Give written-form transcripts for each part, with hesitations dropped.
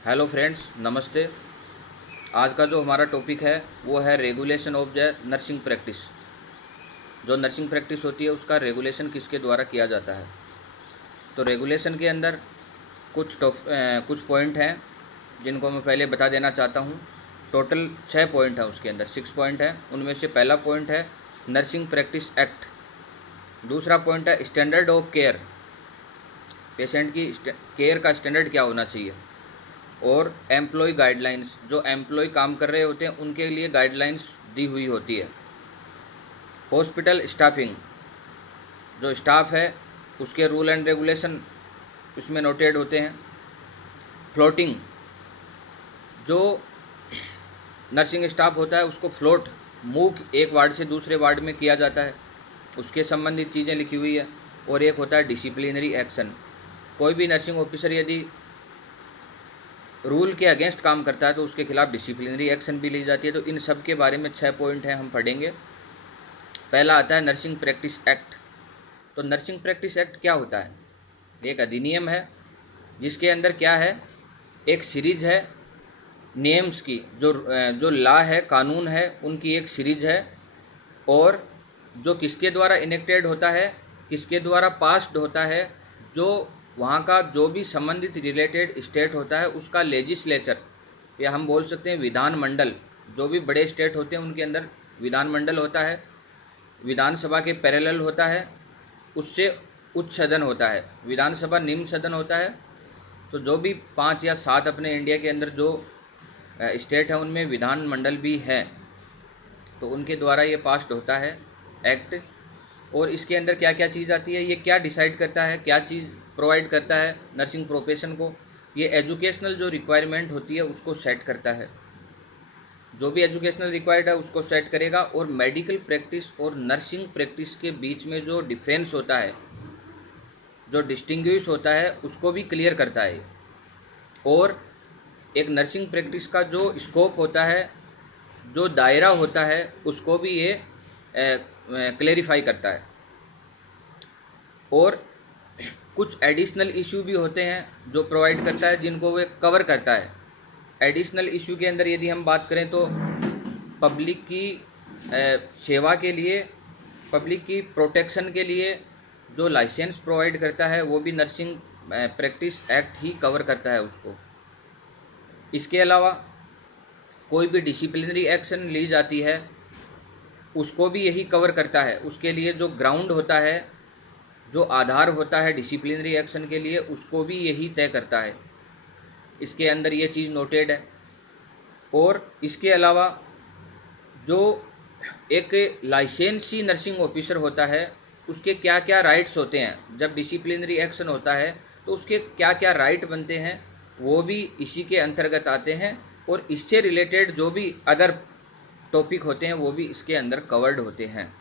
Hello friends, नमस्ते। आज का जो हमारा टॉपिक है वो है regulation of the nursing practice. जो नर्सिंग प्रैक्टिस होती है उसका रेगुलेशन किसके द्वारा किया जाता है। तो रेगुलेशन के अंदर कुछ पॉइंट हैं जिनको मैं पहले बता देना चाहता हूँ। टोटल 6 पॉइंट हैं, उसके अंदर 6 पॉइंट हैं। उनमें से पहला पॉइंट है नर्सिंग प्रैक्टिस एक्ट। दूसरा पॉइंट है स्टैंडर्ड ऑफ केयर, पेशेंट की केयर का स्टैंडर्ड क्या होना चाहिए। और एम्प्लॉय गाइडलाइंस, जो एम्प्लॉय काम कर रहे होते हैं उनके लिए गाइडलाइंस दी हुई होती है। हॉस्पिटल स्टाफिंग, जो स्टाफ है उसके रूल एंड रेगुलेशन उसमें नोटेड होते हैं। फ्लोटिंग, जो नर्सिंग स्टाफ होता है उसको फ्लोट मूव एक वार्ड से दूसरे वार्ड में किया जाता है, उसके संबंधित चीज़ें लिखी हुई है। और एक होता है डिसिप्लिनरी एक्शन। कोई भी नर्सिंग ऑफिसर यदि रूल के अगेंस्ट काम करता है तो उसके खिलाफ डिसिप्लिनरी एक्शन भी ली जाती है। तो इन सब के बारे में 6 पॉइंट हैं, हम पढ़ेंगे। पहला आता है नर्सिंग प्रैक्टिस एक्ट। तो नर्सिंग प्रैक्टिस एक्ट क्या होता है? एक अधिनियम है जिसके अंदर क्या है, एक सीरीज है नेम्स की, जो लॉ है, कानून है, उनकी एक सीरीज है। और जो किसके द्वारा इनेक्टेड होता है, किसके द्वारा पास्ड होता है, जो वहाँ का जो भी संबंधित रिलेटेड स्टेट होता है उसका लेजिस्लेचर, या हम बोल सकते हैं विधानमंडल। जो भी बड़े स्टेट होते हैं उनके अंदर विधानमंडल होता है, विधानसभा के पैरेलल होता है, उससे उच्च सदन होता है, विधानसभा निम्न सदन होता है। तो जो भी 5 या 7 अपने इंडिया के अंदर जो स्टेट है उनमें विधानमंडल भी है, तो उनके द्वारा ये पास्ड होता है एक्ट। और इसके अंदर क्या क्या चीज़ आती है, ये क्या डिसाइड करता है, क्या चीज़ प्रोवाइड करता है नर्सिंग प्रोफेशन को। ये एजुकेशनल जो रिक्वायरमेंट होती है उसको सेट करता है, जो भी एजुकेशनल रिक्वायर्ड है उसको सेट करेगा। और मेडिकल प्रैक्टिस और नर्सिंग प्रैक्टिस के बीच में जो डिफरेंस होता है, जो डिस्टिंग्विश होता है, उसको भी क्लियर करता है। और एक नर्सिंग प्रैक्टिस का जो स्कोप होता है, जो दायरा होता है, उसको भी ये क्लेरिफाई करता है। और कुछ एडिशनल इशू भी होते हैं जो प्रोवाइड करता है, जिनको वो कवर करता है। एडिशनल इशू के अंदर यदि हम बात करें तो पब्लिक की सेवा के लिए, पब्लिक की प्रोटेक्शन के लिए जो लाइसेंस प्रोवाइड करता है वो भी नर्सिंग प्रैक्टिस एक्ट ही कवर करता है उसको। इसके अलावा कोई भी डिसिप्लिनरी एक्शन ली जाती है उसको भी यही कवर करता है। उसके लिए जो ग्राउंड होता है, जो आधार होता है डिसिप्लिनरी एक्शन के लिए, उसको भी यही तय करता है। इसके अंदर ये चीज़ नोटेड है। और इसके अलावा जो एक लाइसेंसी नर्सिंग ऑफिसर होता है उसके क्या क्या राइट्स होते हैं, जब डिसिप्लिनरी एक्शन होता है तो उसके क्या क्या राइट बनते हैं, वो भी इसी के अंतर्गत आते हैं। और इससे रिलेटेड जो भी अदर टॉपिक होते हैं वो भी इसके अंदर कवर्ड होते हैं,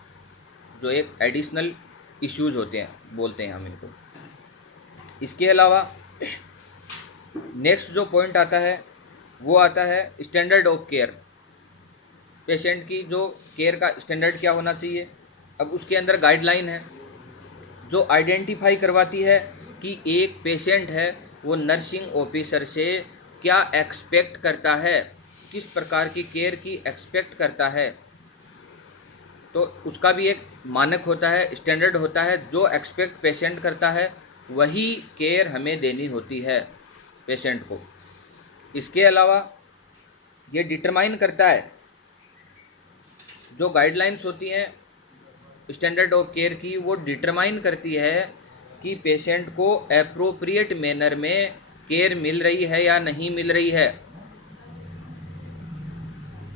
जो एक एडिशनल इश्यूज होते हैं, बोलते हैं हम इनको। इसके अलावा नेक्स्ट जो पॉइंट आता है वो आता है स्टैंडर्ड ऑफ केयर। पेशेंट की जो केयर का स्टैंडर्ड क्या होना चाहिए। अब उसके अंदर गाइडलाइन है जो आइडेंटिफाई करवाती है कि एक पेशेंट है वो नर्सिंग ऑफिसर से क्या एक्सपेक्ट करता है, किस प्रकार की केयर की एक्सपेक्ट करता है। तो उसका भी एक मानक होता है, स्टैंडर्ड होता है। जो एक्सपेक्ट पेशेंट करता है वही केयर हमें देनी होती है पेशेंट को। इसके अलावा ये डिटरमाइन करता है, जो गाइडलाइंस होती हैं स्टैंडर्ड ऑफ केयर की, वो डिटरमाइन करती है कि पेशेंट को एप्रोप्रिएट मैनर में केयर मिल रही है या नहीं मिल रही है।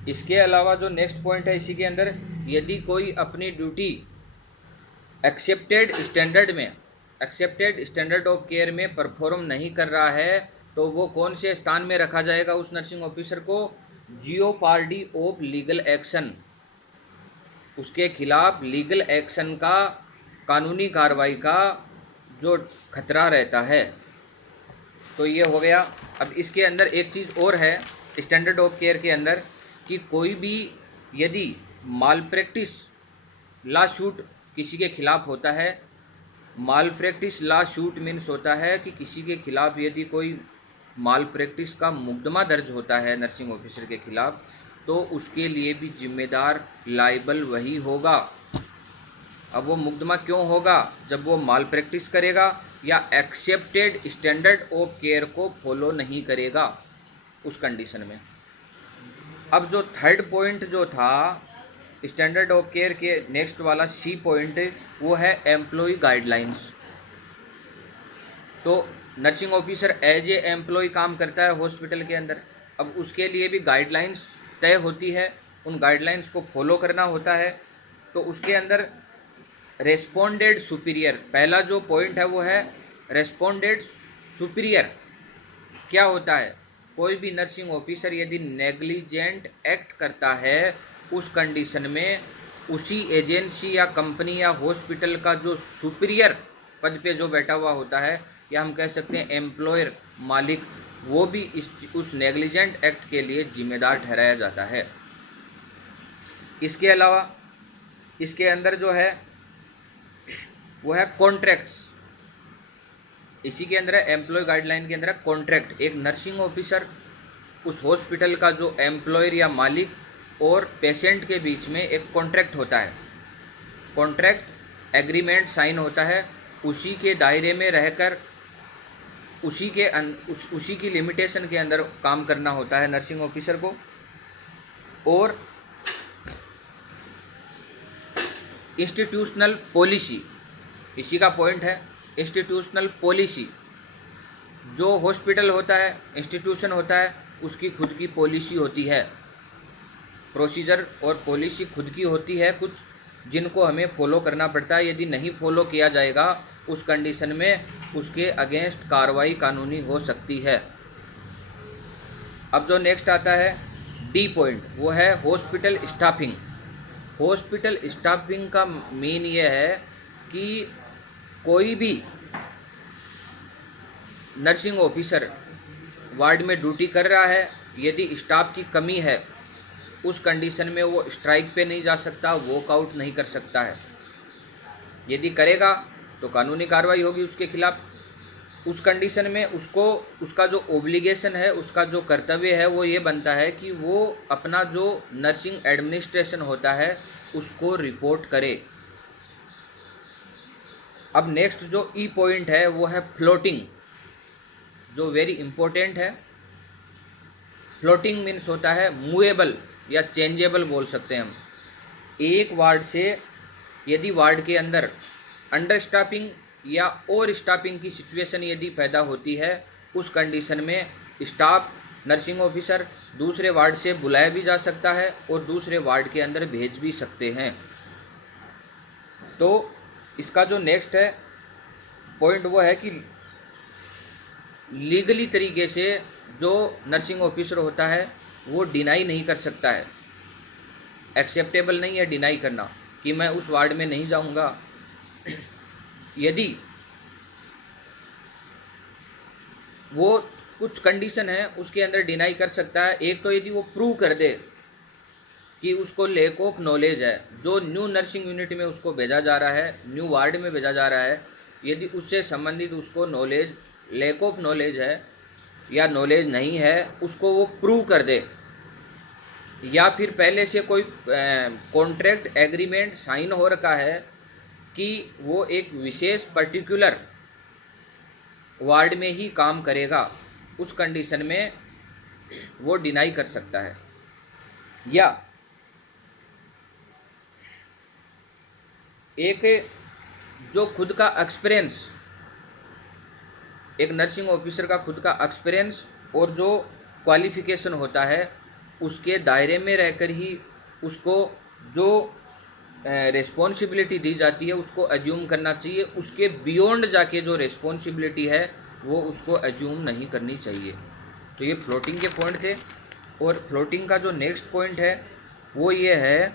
इसके अलावा जो नेक्स्ट पॉइंट है इसी के अंदर, यदि कोई अपनी duty accepted standard of care में परफॉर्म नहीं कर रहा है तो वो कौन से स्थान में रखा जाएगा उस नर्सिंग ऑफिसर को? Jeopardy of legal action. उसके खिलाफ लीगल एक्शन का, कानूनी कार्रवाई का जो खतरा रहता है। तो ये हो गया। अब इसके अंदर एक चीज़ और है स्टैंडर्ड ऑफ केयर के अंदर, कि कोई भी यदि माल प्रैक्टिस ला शूट किसी के खिलाफ होता है। माल प्रैक्टिस ला शूट मीन्स होता है कि किसी के खिलाफ यदि कोई माल प्रैक्टिस का मुकदमा दर्ज होता है नर्सिंग ऑफिसर के खिलाफ, तो उसके लिए भी जिम्मेदार लाइबल वही होगा। अब वो मुकदमा क्यों होगा? जब वो माल प्रैक्टिस करेगा या एक्सेप्टेड स्टैंडर्ड ऑफ केयर को फॉलो नहीं करेगा उस कंडीशन में। अब जो थर्ड पॉइंट जो था स्टैंडर्ड ऑफ केयर के नेक्स्ट वाला सी पॉइंट, वो है एम्प्लॉय गाइडलाइंस। तो nursing officer as a employ काम करता है हॉस्पिटल के अंदर। अब उसके लिए भी गाइडलाइंस तय होती है, उन गाइडलाइंस को फॉलो करना होता है। तो उसके अंदर रेस्पोंडेड सुपीरियर, पहला जो पॉइंट है वो है रेस्पोंडेड सुपीरियर। क्या होता है? कोई भी नर्सिंग ऑफिसर यदि नेग्लिजेंट एक्ट करता है, उस कंडीशन में उसी एजेंसी या कंपनी या हॉस्पिटल का जो सुपीरियर पद पे जो बैठा हुआ होता है, या हम कह सकते हैं एम्प्लॉयर, मालिक, वो भी उस नेग्लिजेंट एक्ट के लिए जिम्मेदार ठहराया जाता है। इसके अलावा इसके अंदर जो है वो है कॉन्ट्रैक्ट्स। इसी के अंदर है एम्प्लॉय गाइडलाइन के अंदर है कॉन्ट्रैक्ट। एक नर्सिंग ऑफिसर उस हॉस्पिटल का जो एम्प्लॉयर या मालिक और पेशेंट के बीच में एक कॉन्ट्रैक्ट होता है, कॉन्ट्रैक्ट एग्रीमेंट साइन होता है। उसी के दायरे में रहकर उसी की लिमिटेशन के अंदर काम करना होता है नर्सिंग ऑफिसर को। और इंस्टीट्यूशनल पॉलिसी, इसी का पॉइंट है इंस्टीट्यूशनल पॉलिसी। जो हॉस्पिटल होता है, इंस्टीट्यूशन होता है, उसकी खुद की पॉलिसी होती है, प्रोसीजर और पॉलिसी खुद की होती है कुछ, जिनको हमें फॉलो करना पड़ता है। यदि नहीं फॉलो किया जाएगा उस कंडीशन में उसके अगेंस्ट कार्रवाई कानूनी हो सकती है। अब जो नेक्स्ट आता है डी पॉइंट, वो है हॉस्पिटल स्टाफिंग। हॉस्पिटल स्टाफिंग का मेन ये है कि कोई भी नर्सिंग ऑफिसर वार्ड में ड्यूटी कर रहा है, यदि स्टाफ की कमी है, उस कंडीशन में वो स्ट्राइक पे नहीं जा सकता, वॉकआउट नहीं कर सकता है। यदि करेगा तो कानूनी कार्रवाई होगी उसके खिलाफ। उस कंडीशन में उसको उसका जो ओब्लिगेशन है, उसका जो कर्तव्य है, वो ये बनता है कि वो अपना जो नर्सिंग एडमिनिस्ट्रेशन होता है उसको रिपोर्ट करे। अब नेक्स्ट जो ई पॉइंट है वो है फ्लोटिंग, जो वेरी इम्पोर्टेंट है। फ्लोटिंग मीन्स होता है मूवेबल या चेंजेबल बोल सकते हैं हम। एक वार्ड से यदि वार्ड के अंदर अंडर स्टाफिंग या ओवर स्टाफिंग की सिचुएशन यदि पैदा होती है, उस कंडीशन में स्टाफ नर्सिंग ऑफिसर दूसरे वार्ड से बुलाया भी जा सकता है और दूसरे वार्ड के अंदर भेज भी सकते हैं। तो इसका जो नेक्स्ट है पॉइंट वो है कि लीगली तरीके से जो नर्सिंग ऑफिसर होता है वो डिनाई नहीं कर सकता है। एक्सेप्टेबल नहीं है डिनाई करना कि मैं उस वार्ड में नहीं जाऊंगा। यदि वो कुछ कंडीशन है उसके अंदर डिनाई कर सकता है। एक तो यदि वो प्रूव कर दे कि उसको लैक ऑफ नॉलेज है, जो न्यू नर्सिंग यूनिट में उसको भेजा जा रहा है, न्यू वार्ड में भेजा जा रहा है, यदि उससे संबंधित उसको नॉलेज, लैक ऑफ नॉलेज है या नॉलेज नहीं है, उसको वो प्रूव कर दे। या फिर पहले से कोई कॉन्ट्रैक्ट एग्रीमेंट साइन हो रखा है कि वो एक विशेष पर्टिकुलर वार्ड में ही काम करेगा, उस कंडीशन में वो डिनाई कर सकता है। या एक जो खुद का एक्सपीरियंस, एक नर्सिंग ऑफिसर का खुद का एक्सपीरियंस और जो क्वालिफिकेशन होता है, उसके दायरे में रहकर ही उसको जो रिस्पॉन्सिबिलिटी दी जाती है उसको एज्यूम करना चाहिए। उसके बियॉन्ड जाके जो रिस्पॉन्सिबिलिटी है वो उसको एज्यूम नहीं करनी चाहिए। तो ये फ्लोटिंग के पॉइंट थे। और फ्लोटिंग का जो नेक्स्ट पॉइंट है वो ये है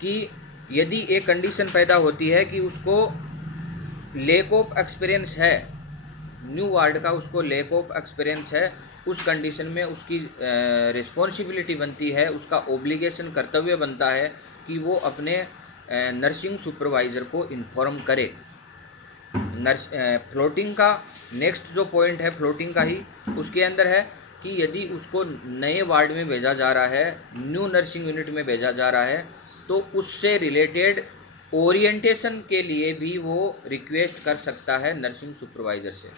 कि यदि एक कंडीशन पैदा होती है कि उसको लैक ऑफ एक्सपीरियंस है, न्यू वार्ड का उसको लैक ऑफ एक्सपीरियंस है, उस कंडीशन में उसकी रिस्पॉन्सिबिलिटी बनती है, उसका ओब्लिगेशन कर्तव्य बनता है कि वो अपने नर्सिंग सुपरवाइज़र को इन्फॉर्म करे। फ्लोटिंग का नेक्स्ट जो पॉइंट है फ्लोटिंग का ही, उसके अंदर है कि यदि उसको नए वार्ड में भेजा जा रहा है, न्यू नर्सिंग यूनिट में भेजा जा रहा है, तो उससे रिलेटेड ओरिएंटेशन के लिए भी वो रिक्वेस्ट कर सकता है नर्सिंग सुपरवाइज़र से।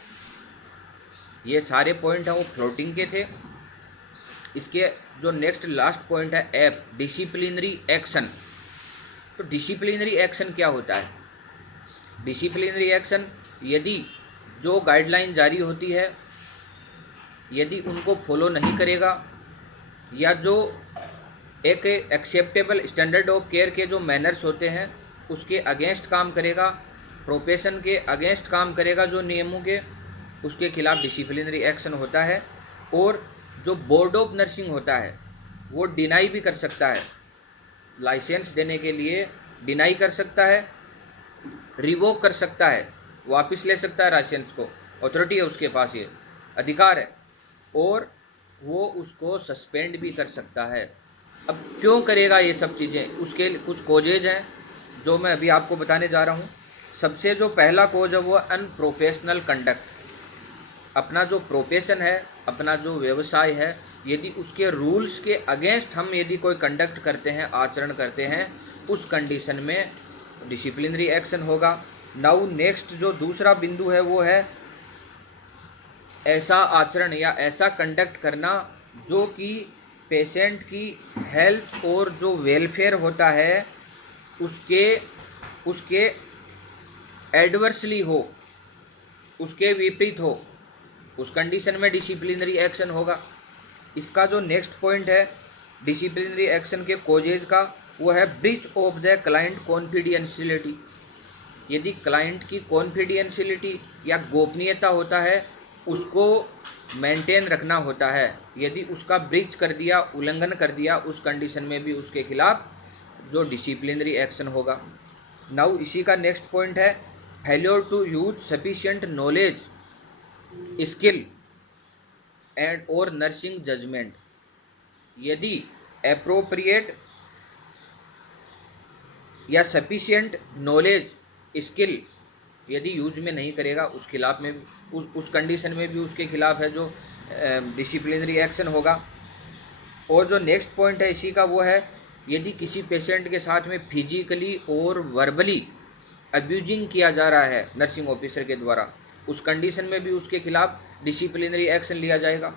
ये सारे पॉइंट हैं वो फ्लोटिंग के थे। इसके जो नेक्स्ट लास्ट पॉइंट है एफ, डिसिप्लिनरी एक्शन। तो डिसिप्लिनरी एक्शन क्या होता है? डिसिप्लिनरी एक्शन, यदि जो गाइडलाइन जारी होती है यदि उनको फॉलो नहीं करेगा, या जो एक एक्सेप्टेबल स्टैंडर्ड ऑफ केयर के जो मैनर्स होते हैं उसके अगेंस्ट काम करेगा, प्रोफेशन के अगेंस्ट काम करेगा जो नियमों के, उसके खिलाफ डिसिप्लिनरी एक्शन होता है। और जो बोर्ड ऑफ नर्सिंग होता है वो डिनाई भी कर सकता है, लाइसेंस देने के लिए डिनाई कर सकता है, रिवोक कर सकता है, वापस ले सकता है लाइसेंस को, अथॉरिटी है उसके पास, ये अधिकार है। और वो उसको सस्पेंड भी कर सकता है। अब क्यों करेगा ये सब चीज़ें, उसके कुछ कोजेज हैं जो मैं अभी आपको बताने जा रहा हूँ। सबसे जो पहला कोज है वो अनप्रोफेशनल कंडक्ट। अपना जो प्रोफेशन है, अपना जो व्यवसाय है, यदि उसके रूल्स के अगेंस्ट हम यदि कोई कंडक्ट करते हैं, आचरण करते हैं, उस कंडीशन में डिसिप्लिनरी एक्शन होगा। नाउ नेक्स्ट जो दूसरा बिंदु है वो है ऐसा आचरण या ऐसा कंडक्ट करना जो कि पेशेंट की हेल्थ और जो वेलफेयर होता है उसके एडवर्सली हो, उसके विपरीत हो, उस कंडीशन में डिसिप्लिनरी एक्शन होगा। इसका जो नेक्स्ट पॉइंट है डिसिप्लिनरी एक्शन के कोजेज का, वो है breach of the client confidentiality. यदि क्लाइंट की कॉन्फिडेंशियलिटी या गोपनीयता होता है उसको मेंटेन रखना होता है, यदि उसका ब्रीच कर दिया, उल्लंघन कर दिया, उस कंडीशन में भी उसके खिलाफ जो डिसिप्लिनरी एक्शन होगा। नाउ इसी का नेक्स्ट पॉइंट है failure to use sufficient knowledge, skill and और नर्सिंग जजमेंट। यदि एप्रोप्रिएट या सफिशिएंट नॉलेज, स्किल यदि यूज में नहीं करेगा, उस खिलाफ में उस कंडीशन में भी उसके खिलाफ है जो डिसिप्लिनरी एक्शन होगा। और जो नेक्स्ट पॉइंट है इसी का वो है यदि किसी पेशेंट के साथ में फिजिकली और वर्बली अब्यूजिंग किया जा रहा है नर्सिंग ऑफिसर के द्वारा, उस कंडीशन में भी उसके खिलाफ डिसिप्लिनरी एक्शन लिया जाएगा।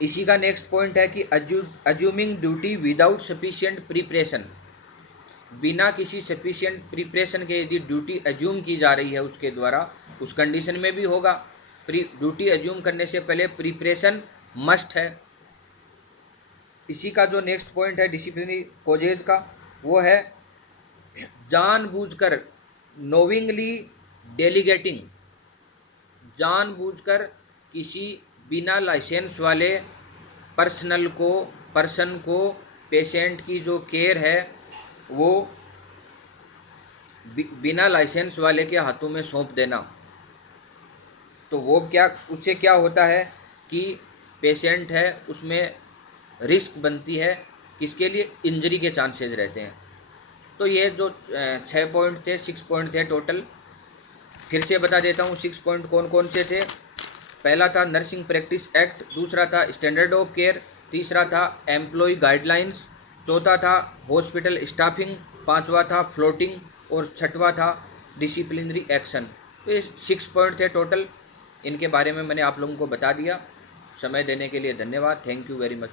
इसी का नेक्स्ट पॉइंट है कि assuming duty without sufficient preparation. बिना किसी सफिशिएंट प्रिपरेशन के यदि ड्यूटी अज्यूम की जा रही है उसके द्वारा, उस कंडीशन में भी होगा। ड्यूटी अज्यूम करने से पहले प्रिपरेशन मस्ट है। इसी का जो नेक्स्ट पॉइंट है डिसिप्लिनरी कोजेज का, वो है जानबूझकर, नोविंगली डेलीगेटिंग, जानबूझकर किसी बिना लाइसेंस वाले पर्सन को पेशेंट की जो केयर है वो बिना लाइसेंस वाले के हाथों में सौंप देना। तो वो क्या, उससे क्या होता है कि पेशेंट है उसमें रिस्क बनती है, किसके लिए, इंजरी के चांसेस रहते हैं। तो ये जो 6 पॉइंट थे, 6 पॉइंट थे टोटल, फिर से बता देता हूँ 6 पॉइंट कौन कौन से थे। पहला था नर्सिंग प्रैक्टिस एक्ट, दूसरा था स्टैंडर्ड ऑफ केयर, तीसरा था एम्प्लॉय गाइडलाइंस, चौथा था हॉस्पिटल स्टाफिंग, पांचवा था फ्लोटिंग और छठवा था डिसिप्लिनरी एक्शन। तो ये 6 पॉइंट थे टोटल, इनके बारे में मैंने आप लोगों को बता दिया। समय देने के लिए धन्यवाद। Thank you very much.